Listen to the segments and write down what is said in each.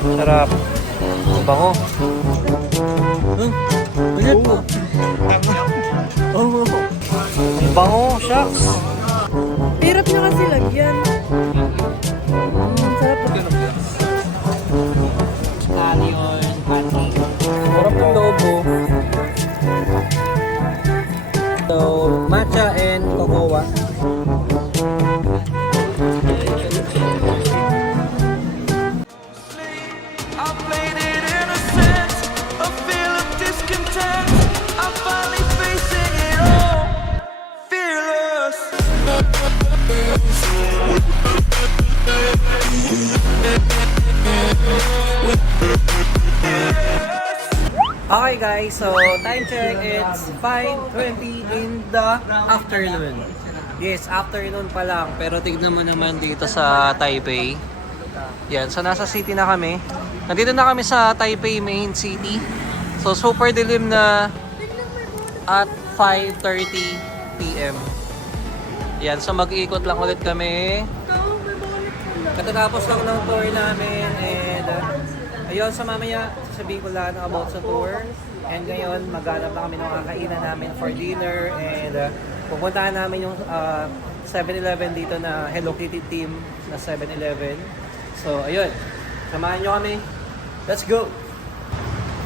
Sarap. Ang bango. Ulit. Oh. Ang bango, shucks. Hirap nyo kasi lagyan. Sarap. Scallion, pancake. Sarap yung loob mo. So, matcha and cocoa. I played it innocent, a feel of discontent. I'm finally facing it all, fearless. Okay guys, so time check, it's 5:20 in the afternoon. Yes, afternoon pa lang, pero tignan mo naman dito sa Taipei. Yan, so nasa city na kami. Nandito na kami sa Taipei main city. So super dilim na at 5:30 PM. Yan, so mag-iikot lang ulit kami. Katatapos lang ng tour namin and ayun, so mamaya sasabihin ko lang about sa tour. And ngayon, maghanap na kami ng kakainan namin for dinner and pupuntahan namin yung 7-Eleven dito na Hello Kitty team na 7-Eleven. So ayun, samahan nyo kami. Let's go!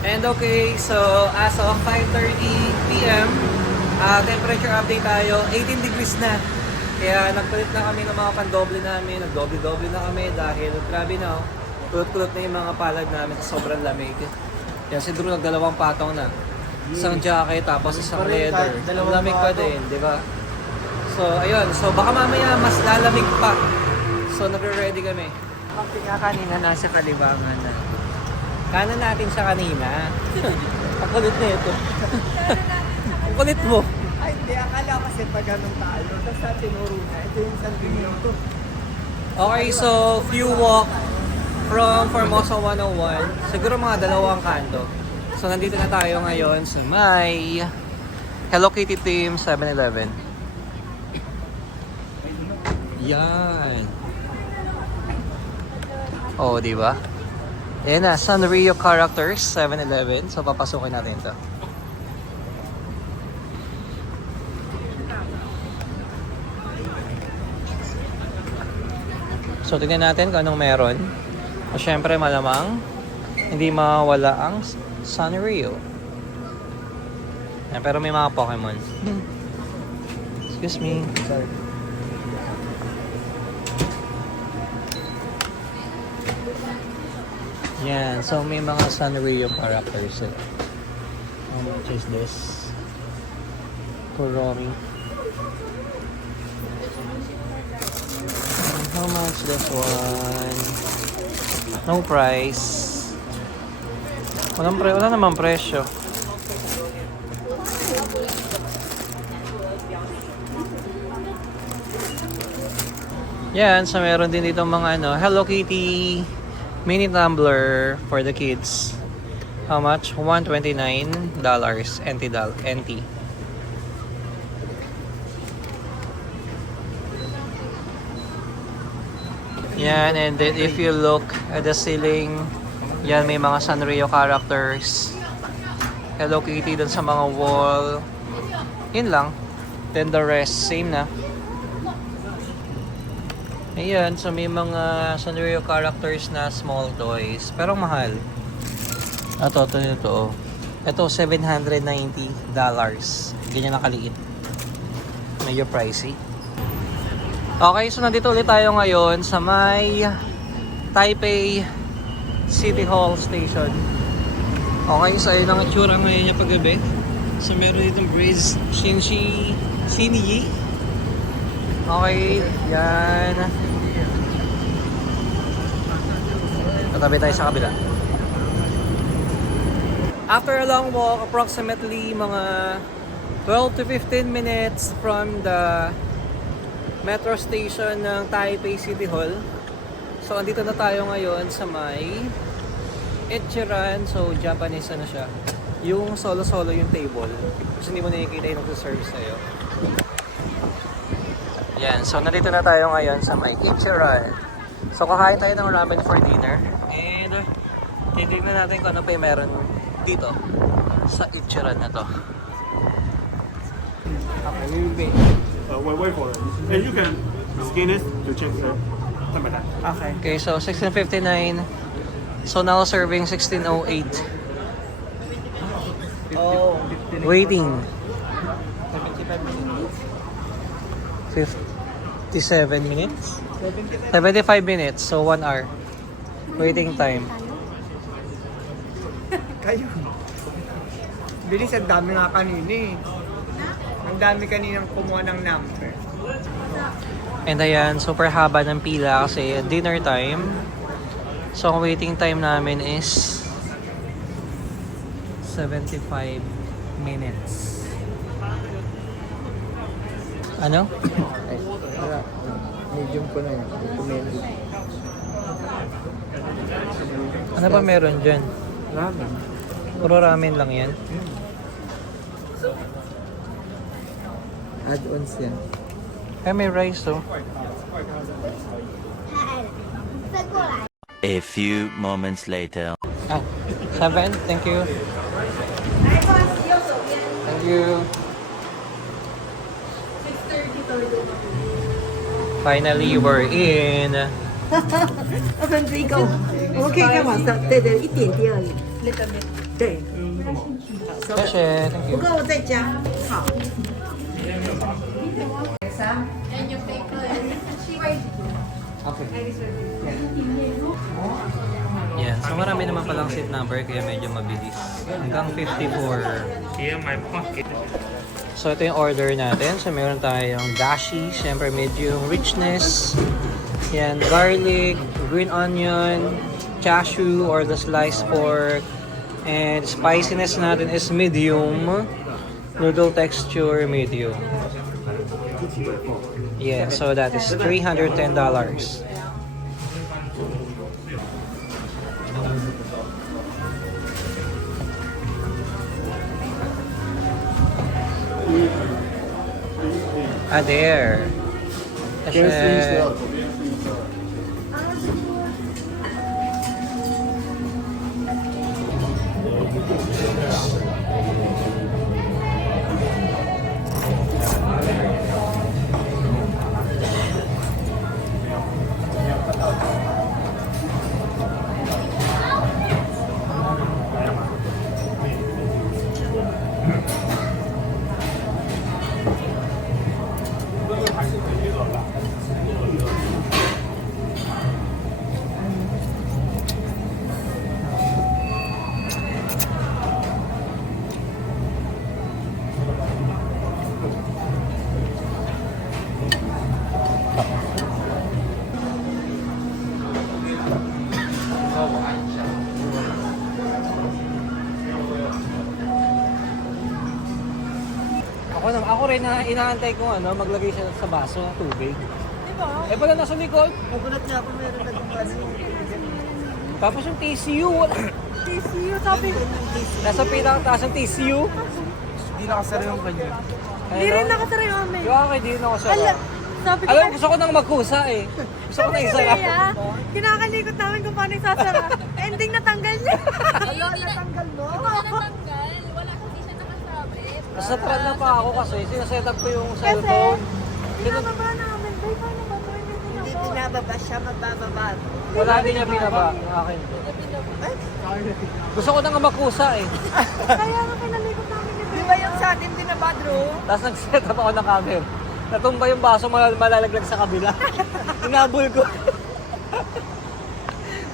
And okay, so as of 5:30 PM, temperature update tayo, 18 degrees na. Kaya nagpalit na kami ng mga pandoble namin, nagdoble-doble na kami dahil grabe na, kulot-kulot na yung mga palad namin sa sobrang lamig. Yan, si Drew nagdalawang patong na. Isang jacket tapos isang leather. Ang lamig pa din, di ba? So, ayun. So, baka mamaya mas lalamig pa. So, nagre-ready kami. Kasi nga kanina nasa Kalibangan na. Kanan natin siya kanina. Ang kulit na ito. Ang kulit mo. Ay, hindi. Akala ko kasi pag ganun talo. Tapos sa tinuro na. Ito yung San Diego to. Okay, so few walk from Formosa 101. Siguro mga 2 kanto. So nandito na tayo ngayon sa may Hello Kitty Team 7-Eleven. Yan. Oh, di ba? Yan na, Sanrio Characters 7-Eleven. So papasukin natin ito. So tingnan natin kung anong meron. O syempre malamang hindi mawala ang Sanrio. Yan, pero may mga Pokemon. Excuse me. Sorry. Yan, so may mga Sanrio characters. How much is this? Kuromi. How much this one? No price. Wala namang presyo. Yan, so meron din dito mga Hello Kitty mini tumbler for the kids. How much? $129 NT. Yan, and then if you look at the ceiling, yan may mga Sanrio characters. Hello Kitty dun sa mga wall. Yun lang. Then the rest, same na. Ayan, so may mga Sanrio characters na small toys. Pero mahal. Ito. Ito, $790. Ganyan na kaliit. Medyo pricey. Okay, so nandito ulit tayo ngayon sa may Taipei City Hall Station. Okay, so ayun ang itsura ngayon niya paggabi. So meron ditong bridge Xinyi. Okay, yan. Tatabi tayo sa kabila. After a long walk, approximately mga 12 to 15 minutes from the metro station ng Taipei City Hall. So, andito na tayo ngayon sa may Ichiran. So, Japanese na siya. Yung solo-solo yung table. Kasi hindi mo nakikita yung nagsaserve sa'yo. Yan. So, nandito na tayo ngayon sa may Ichiran. So, kakain tayo ng ramen for dinner. And Titignan natin kung ano pa yung meron dito sa Ichiran na to. Wait for it. And you can scan it to check the temperature. Okay. Okay, so 16:59. So now serving 16:08. Oh, Waiting 75 minutes. 57 minutes. 75 minutes, so 1 hour. Waiting time. Kayo. Bilis, ang dami nga kanina eh. Ang dami kaninang kumuha ng number. And ayan, super haba ng pila kasi dinner time. So ang waiting time namin is 75 minutes. Ano? Ay, wala. Medium ko na yun. Recommended. Ano ba meron dyan? Ramen. Puro ramen lang yan. Add-ons yan. Eh, may rice oh. A few moments later. Ah, 7. Thank you. Thank you. Finally, we're in. 二分之一个，我们可以再往上，对对，一点点而已。对， Sasha, thank 不 you. 够我再加。好。 Yan, so marami naman palang seat number kaya medyo mabilis. Hanggang 54. So ito yung order natin. So meron tayong dashi, syempre medium richness. Yan, garlic, green onion, chashu or the sliced pork. And spiciness natin is medium. Noodle texture medium. Yeah, so that is $310. Ah, there. Kasi... Ako rin na inaantay ko maglagay siya sa baso ng tubig. Diba? Eh pala nasa likod. Nagulat nga ako meron na kung ano. Tapos yung TCU, wala. TCU, sabi ko. Nasa pinakataas ng TCU. Hindi nakasara yung kanya. Hindi rin nakasara yung amin. Yung akin, di na ako Alam, sarap. sabi ko. Alam, gusto ko nang magkusa eh. Gusto ko na Sabi ko isara. Leia, kinakalikot namin kung paano yung sasara. Ending natanggal niya. natanggal mo? Nasa trad na pa ako kasi sinaset up ko yung cellphone. Pinababa namin. Bay, paano ba ito? Hindi binababa siya, magbababa. Wala din niya binaba. Yung akin. Gusto ko nang magkusa eh. Kaya nga kinalikot namin ni Di ba yung sa atin binaba, Drew? Tapos nag-set up ako ng camera. Natumba yung baso malalaglag sa kabila. Inabol ko.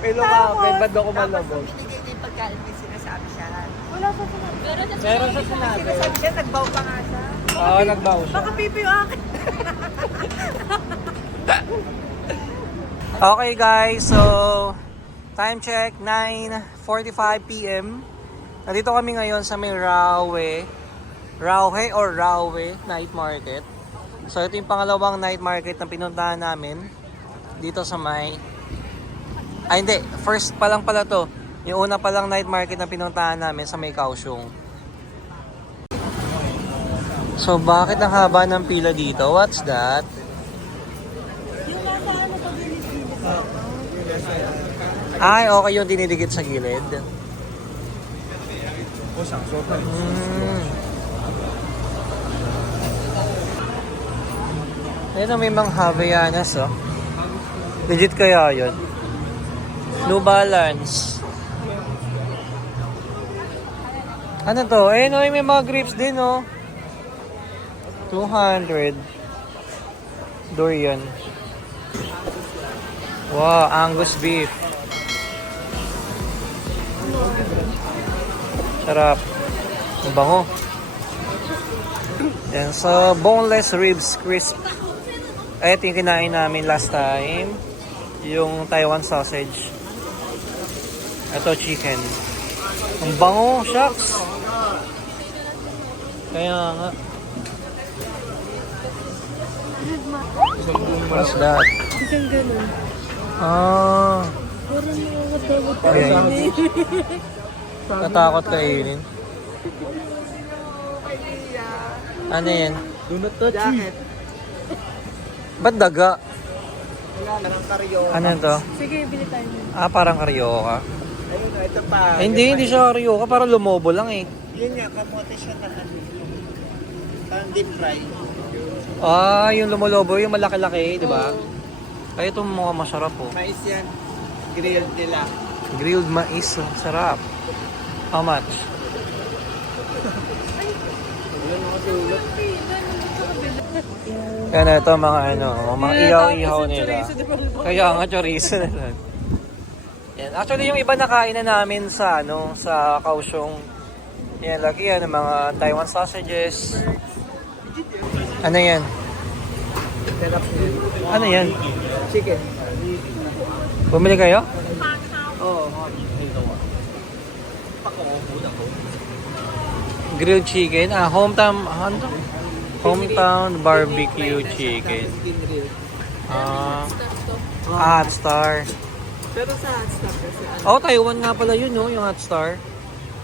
May lumapit, ba't ako Tapos malabog? nung binigay niya yung pagkain, may sinasabi siya. Wala sa sinabi. Meron siya sinabi. Sinasabi siya, nagbaw pa nga siya. Oo, nagbaw siya. Baka pipi yung akin. Okay guys, so time check 9:45 PM. Nandito kami ngayon sa may Rawe Night Market. So ito yung pangalawang night market na pinuntahan namin dito sa may hindi, first pa lang pala to. Yung una pa lang night market na pinuntahan namin sa may Kaohsiung. So bakit ang haba ng pila dito? What's that? Yung nasa ano, pabilis-bilis. Ay, okay yung dinidikit sa gilid. Ayun, may mga Havaianas, oh. Legit kaya yun? New Balance. Ano to? Ayun, oh, may mga grips din, oh. 200. Durian. Wow, Angus beef. Sarap. Ang bango. Yan, so boneless ribs crisp. Ay, ito yung kinain namin last time. Yung Taiwan sausage. Ito chicken. Ang bango, shucks. Kaya nga. What's that? Isang ganun. Ah, Parang nakakatakot. ayan. Natakot kainin. Ano yan? Jacket. Ba't daga? Wala lang karyo. Ano to? Sige, bili tayo. Ah, parang karyoka. Ayun, ito pa. Hindi siya karyoka. Parang lumobo lang eh. Yun nga, kamote siya na ano. Parang deep fry. Ah, yung lumolobo, yung malaki-laki, di ba? Kaya itong mga masarap oh. Mais yan. Grilled nila. Grilled mais, oh. Sarap. How much? Yan na ito mga ano, mga ihaw-ihaw nila. Kaya nga chorizo na lang. Yan. Actually yung iba nakain na namin sa ano, sa Kaohsiung. Yan, lagi yan ng mga Taiwan sausages. Ano yan? Ano yan? Chicken. Bumili kayo? Oo. Grilled chicken. Ah, hometown barbecue chicken. Ah, Hot Star. Pero sa hot stuff kasi Oh, Taiwan nga pala yun, no? Yung Hot Star.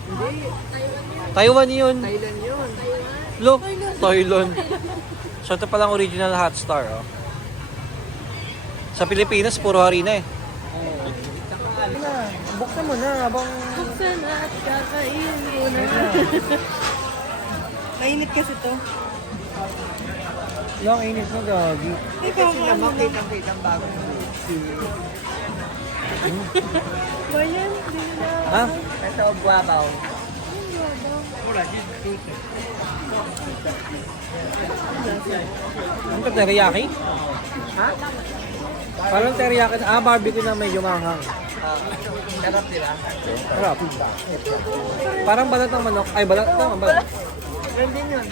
hindi. Taiwan yun. Thailand yun. Look, Thailand. So, ito palang original Hot Star, oh. Sa Pilipinas, puro harina eh. Buksan mo na habang... Buksan at kakainin ko na. Mainit kasi to. Yung init mo, gagi. Ikaw, Kasi naman kitang bagong Bayan, hindi na. Ha? ito, guabaw. Ano to, teriyaki? Ha? Parang teriyaki. Ah, barbecue na may yumanghang. Sarap nila. Sarap. Parang balat ng manok. Ay, balat ng balat. Ganun din yun.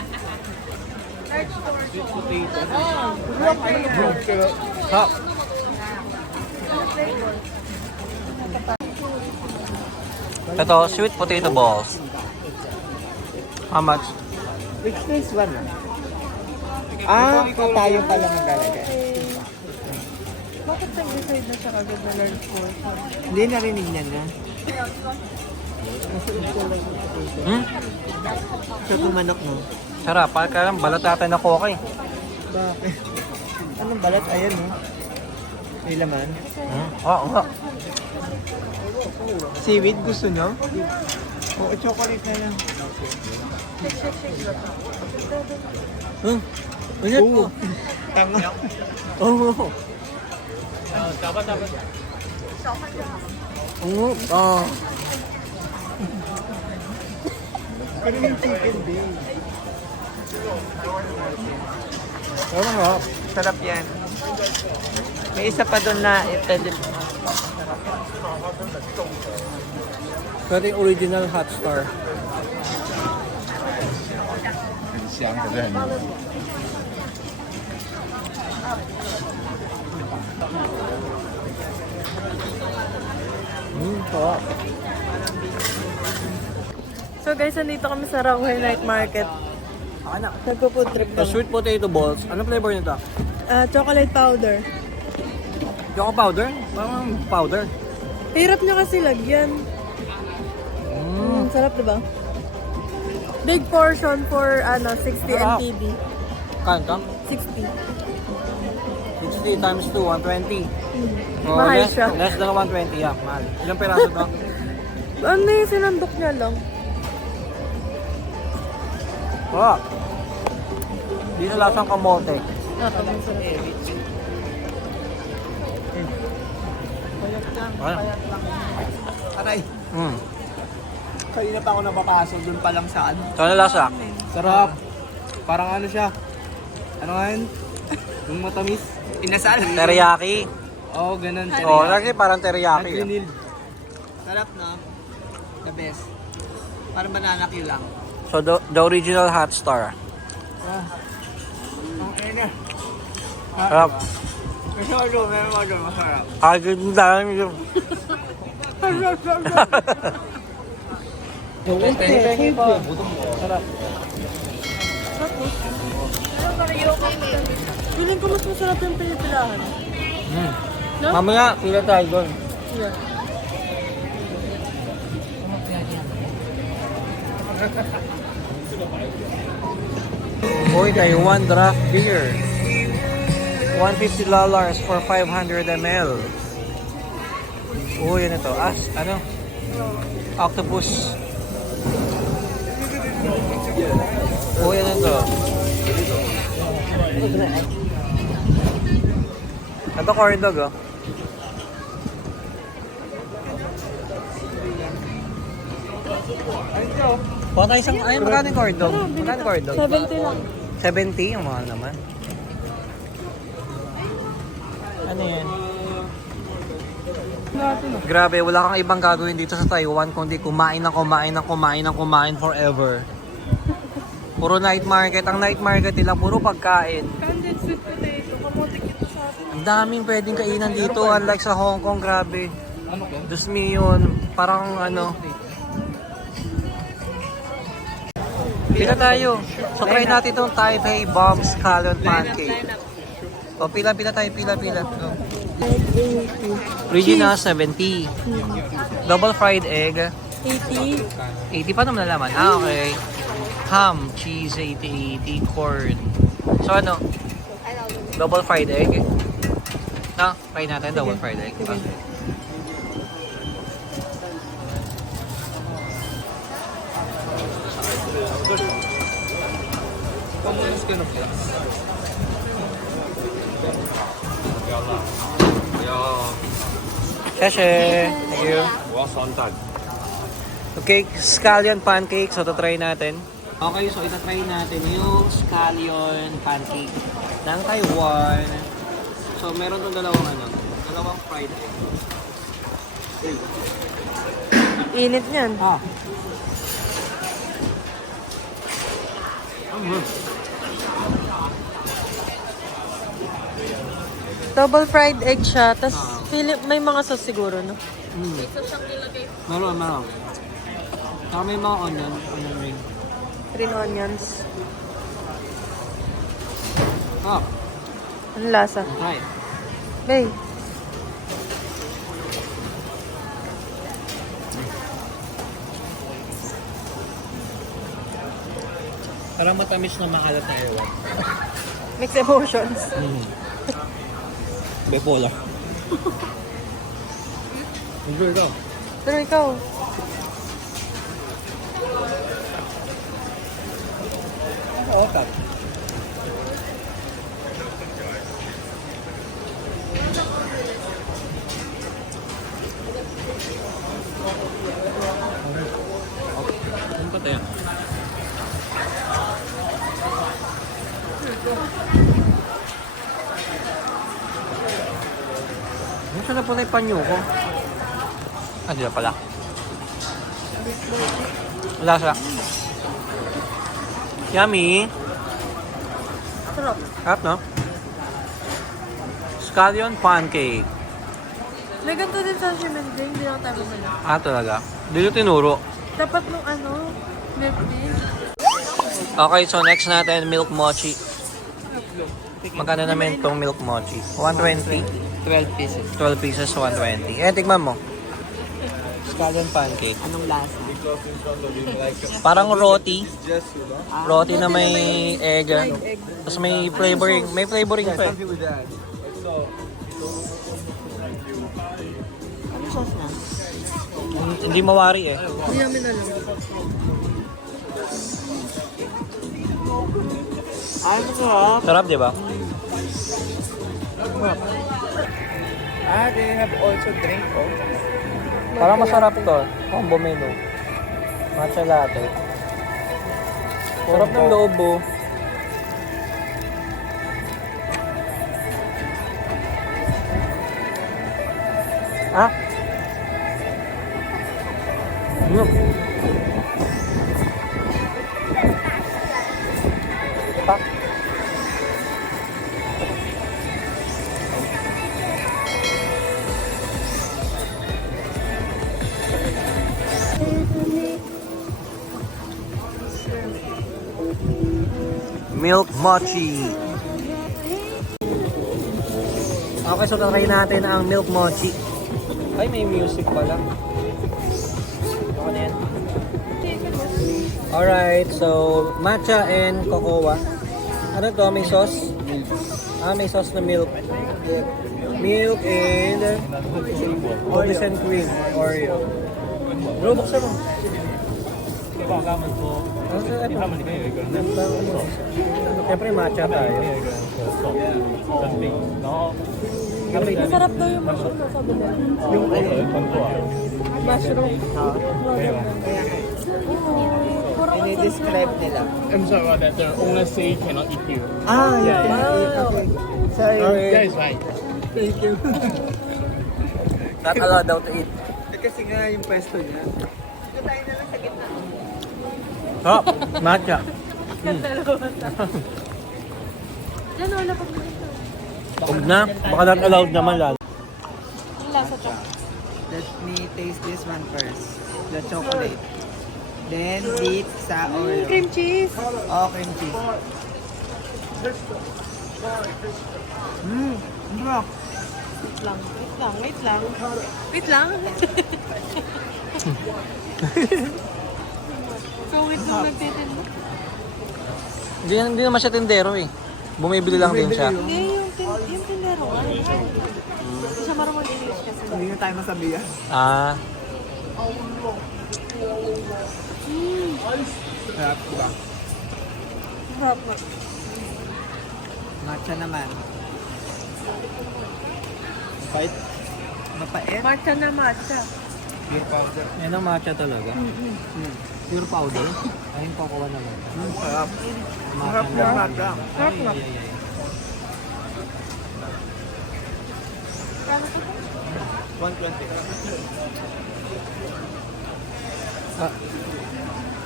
Ha? Ito, sweet potato balls. How much? Which this one? Ah, tayo pala maglalagay. Bakit nag-decide na siya agad na large portion? Hindi narinig niya na. Hmm? Sa tumanok mo. Sarap. Parang balat natin na koka eh. Bakit? Anong balat? Ayan, no? May laman. Hmm? Oo nga. Seaweed, gusto nyo? Oo, chocolate na lang. Hmm? Ulit ko. Tanga. Oo. Oo. Ah. Pero yung chicken din. Sarap. Sarap yan. May isa pa doon na pwede. Ito yung original Hot Star. Sarap. So guys, nandito kami sa Ronghua Night Market. Ano? Nagpo-food trip The kami. sweet potato balls. Ano flavor nito? Chocolate powder. Choco powder? Parang powder. Hirap niya kasi lagyan. Sarap diba? Big portion for 60 Sarap. NTB. Kanta? 60. 60. 150 times 2, 120. Oh, Mahal less, siya. Less than 120, yeah, mahal. Ilang peraso to? Ano yung sinandok niya lang? Oh. Di na lasang kamote. Aray, Mm. kanina pa ako napapasok dun pa lang sa ano. So, ano lasa? Sarap. Parang ano siya? Ano nga yun? Yung matamis? Inasal. Teriyaki. Oo, ganun. Oh, lagi parang teriyaki. Grilled. Sarap na. The best. Parang banana Q lang. So, the original hot star. Ang ina. Sarap. Meron mo doon, masarap. Agad yung dami yung... Feeling ko mas masarap yung pinipilahan. Mamaya, pila tayo doon. Yeah. Boy, Taiwan draft beer. $150 for 500 ml. Oh, yan ito. Ano? Octopus. Oh, yan ito. Ito corn dog, oh. Baka tayo isang, ay, magkano yung corn dog? Magkano yung corn dog? 70 lang. 70, yung mahal naman. Ano yan? Grabe, wala kang ibang gagawin dito sa Taiwan kundi kumain ng forever. Puro night market. Ang night market nila, puro pagkain. Candied sweet potato. Kamote kita sa atin. Ang daming pwedeng kainan dito, unlike sa Hong Kong, grabe. Diyos me yun, parang ano. Pila tayo. So try natin itong Taipei Bomb Scallion Pancake. O pila tayo, pila. Go. Original 70. Double fried egg. 80. 80 pa naman nalaman. Okay. Ham, cheese, 80, corn. So ano? Double fried egg. No, try natin double fried egg. Okay. Shashe. Thank you. Okay, scallion pancake. So, try natin. Okay, so ita-try natin yung scallion pancake ng Taiwan. So, meron itong dalawang fried egg. Init niyan. Ah. Double fried egg siya. Tapos may mga sauce siguro, no? Meron. Saka may mga onion ring. Green onions. Ah, Ang lasa. try. Bay. Parang matamis na maalat na ewan. Mixed emotions. Bipolar. Enjoy ka. Pero ikaw, Okay. Ano pa tayo? Saan na po na yung panyo ko? Ah, di na pala. Lasa. Yummy. sarap. Sarap, no? Scallion pancake. May ganito din sa Shimente, hindi ako tayo bumili. Ah, talaga? Dito tinuro. Dapat nung milk tea. Okay, so next natin, milk mochi. Magkano naman itong milk mochi? 120? 12 pieces. 12 pieces, 120. Eh, tignan mo. Scallion pancake. Anong lasa? Parang roti. Roti na may egg. Tapos may flavoring pa eh. Ano sauce na? Hindi mawari eh. Hindi namin alam. Ay, masarap. Sarap, di ba? Ah, they have also drink, oh. Parang masarap to. Combo menu. Matcha latte. Sarap ng loob, oh. Ah? Pa? Milk mochi. Okay, so try natin ang milk mochi. Ay, may music pala. Ano na yan? Alright, so matcha and cocoa. Ano to? May sauce? May sauce na milk. Milk and cookies and cream. Oreo. Bro, buksan mo. Siyempre matcha tayo. Masarap daw yung mushroom na sabi nila. Mushroom. Ini-describe nila. I'm sorry that the owner say cannot eat you. Ah, yeah. Okay. Sorry. Yeah, it's fine. Thank you. Not allowed daw to eat. Kasi nga yung pwesto niya. Oh, matcha. Yan, wala pa dito. Huwag na. Baka not allowed naman lalo. Yung lasa to. Let me taste this one first. The chocolate. Then, dip sa Oreo. Cream cheese. Oh, cream cheese. Sarap. Wait lang. Wait lang. Wait lang. So, wait lang nagtitinda. Hindi naman siya tindero eh. Bumibili lang din siya. Hindi, yung tindero nga. Hindi siya marunong English kasi. Hindi na tayo masabihan. Ah, Sarap, diba? Sarap na. Matcha naman. Mapait? Mapait? Matcha na matcha. Pure powder. yan ang matcha talaga. Pure powder. Ay, yung cocoa naman. Sarap. Matcha Sarap na. na matcha. Sarap na. Ay. 120.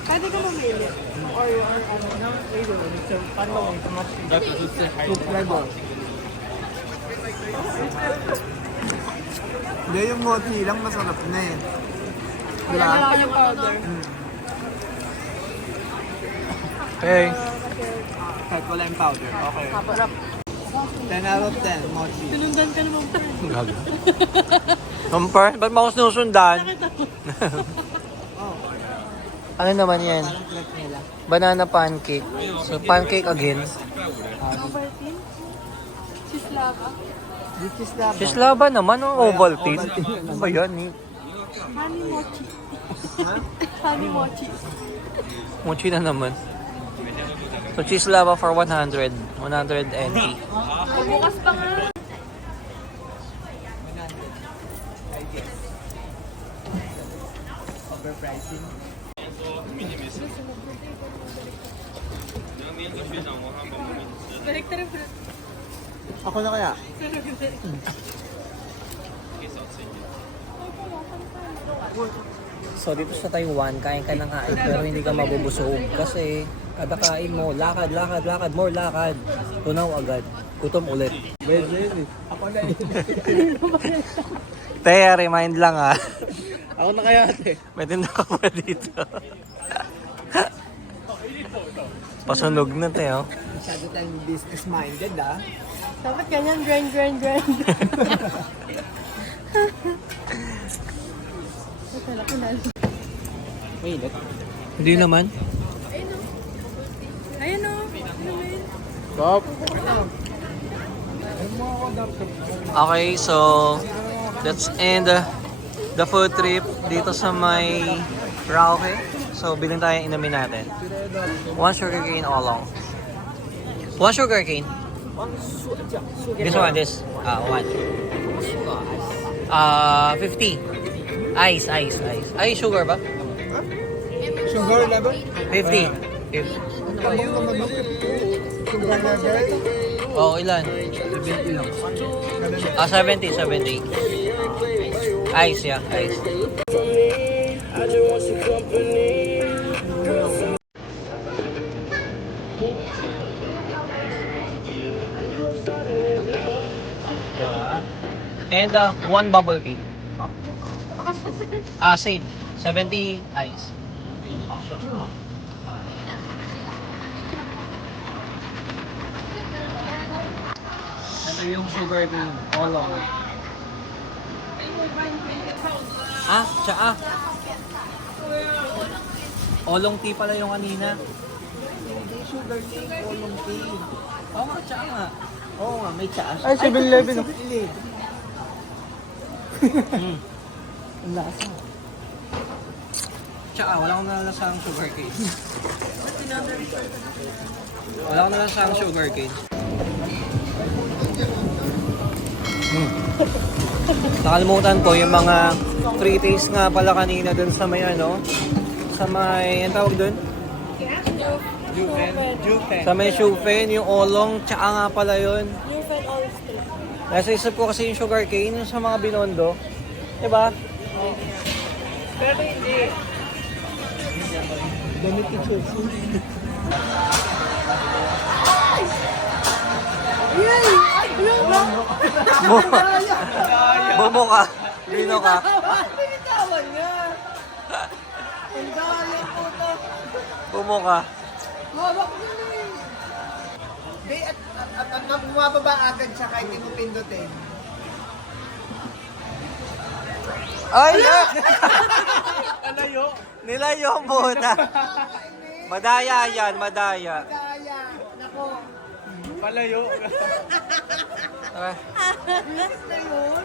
Pwede ka mamili. Or ano. Fruit flavor. Hindi, yung mochi lang masarap na eh. Diba? Wala yung powder. Okay. Kahit wala yung powder. Okay. Sarap. 10 out of 10, mochi. Sinundan ka naman pa. Gago. Compare? Ba't mo ako sinusundan? Ano naman yan? Parang flat nila. Banana pancake. So, pancake again. Ovaltine. Cheese lava. This is the Sislaba naman, oh, Ovaltine. Ano ba yan eh? Honey mochi. Honey mochi. Mochi na naman. So, cheese lava for 100. 100 NT. Bukas pa nga. overpricing. Balik na rin fruit. Ako na kaya? So, dito sa Taiwan, kain ka ng kain pero hindi ka mabubusog kasi kada kain mo, lakad, lakad, lakad, more lakad. Tunaw agad. Gutom ulit. Ako na eh. Te, remind lang ah. Ako na kaya ate. May tinda ka pa dito. Pasunog na te, oh. Masyado tayong business-minded ah. Dapat ganyan, grind, grind, grind. Wait, hindi naman. Ayun o. Stop. Okay, so let's end the food trip dito sa may Rauke. So, bilhin tayo yung inumin natin. 1 sugarcane oolong. 1 sugarcane. This one, this. 1. 50. Ice. Ay, sugar ba? Sugar level? 50. Oh, ilan? 70. Ice, yeah, ice. And 1 bubble tea. Same. 70 ice. Ito yung sugar cane. Oolong. Tsaa. Oolong tea pala yung kanina. Hindi sugar cane, oolong tea. Oo nga, tsaa nga. Oo nga, may tsaa. Ay, 7-Eleven. Ang lasa. Tsaa, wala akong nalasang sugar cane. Wala akong nalasang sugar cane. Nakalimutan ko yung mga free taste nga pala kanina dun sa may sa may, ang tawag dun? Jufen. Sa may Jufen, yung oolong, tsaka nga pala yun. Nasa isip ko kasi yung sugar cane, yung sa mga binondo. Diba? Pero hindi. Ganit yung choice. Bobo ka. Dino ka. Binitawan niya. Ang daya po to. Bobo ka. Hawak niya na eh. Di, at bumababa agad siya kahit hindi mo pindutin. Ay! Nilayo muna. Madaya yan, madaya. Daya. Nako. Palayo. Okay. Bilis na yun.